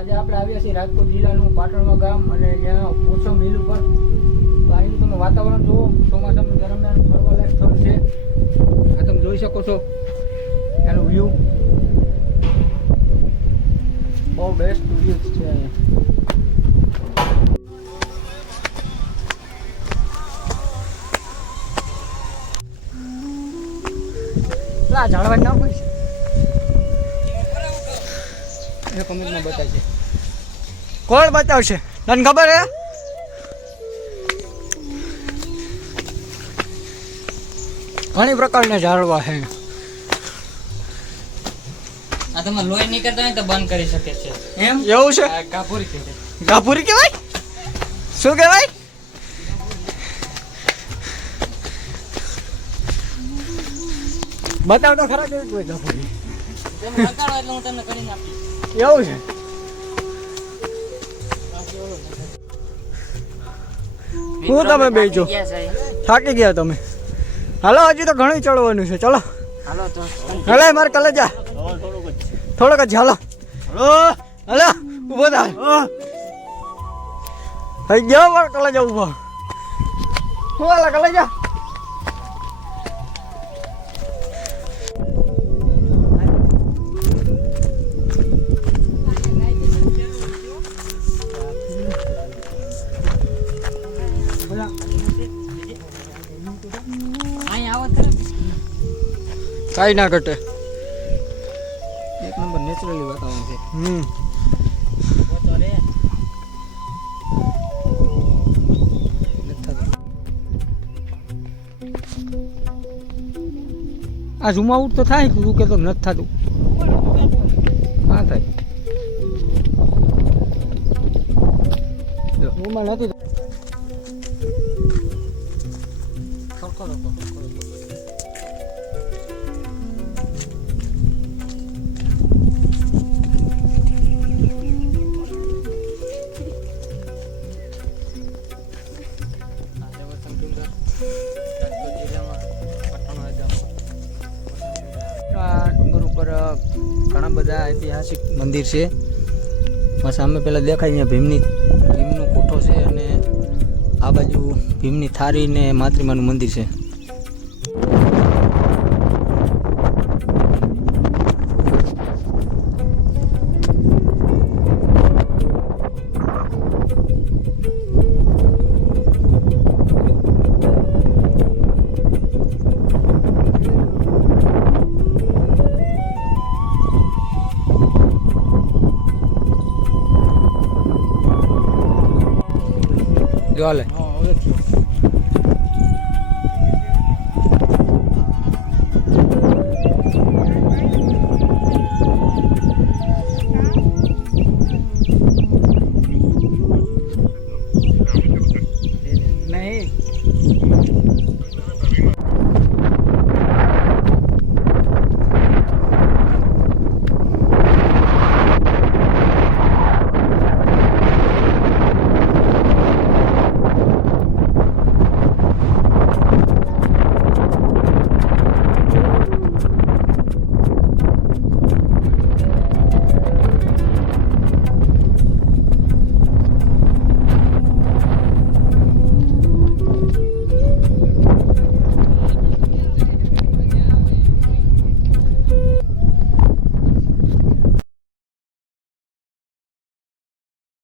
આજે આપણે આવ્યા છીએ રાજકોટ જિલ્લાનું પાટણમાં ગામ અને ત્યાં ઓછમ હિલ ઉપર. તો અહીંનું તમે વાતાવરણ જુઓ, ચોમાસામાં દરમિયાન ફરવાલાયક સ્થળ છે. આ તમે જોઈ શકો છો એનો વ્યૂ, બહુ બેસ્ટ વ્યૂ છે અહીંયા. ઝાડવા ના હોય છે કમેન્ટમાં બતાવશે. કોણ બતાવશે? તને ખબર હે? ઘણી પ્રકારના ઝાડવા છે. આ તમે લોહી નીકળતા હોય તો બંધ કરી શકે છે. એમ એવું છે? ગાભુરી કહેવાય. ગાભુરી કહેવાય? શું કહેવાય? બતાવ તો ખરા કેવી કોઈ ગાભુરી. તમે લગાડો એટલે હું તમને કરીને આપીશ. એવું છે? હું તમે બેજો થાકી ગયા તમે? હાલો હજી તો ઘણું ચડવાનું છે. ચલો હાલો તો હાલે મારે કલેજા થોડોક જ. હાલો હાલો ઉભો થાય થઈ ગયો મારે કલેજા ઉભો. હું હાલે કલેજા કાંઈ ના ઘટે. એક નંબર નેચરલી વાતાવરણ છે. આ ઝૂમ આઉટ તો થાય તું કે તો નથી થતું. હા થાય ઝૂમમાં નથી. સરખો રાખો. ડુંગર ઉપર ઘણા બધા ઐતિહાસિક મંદિર છે. સામે પેલા દેખાય અહીંયા ભીમનો કોઠો છે અને આ બાજુ ભીમની થાળી ને માતૃમાનું મંદિર છે. હાલે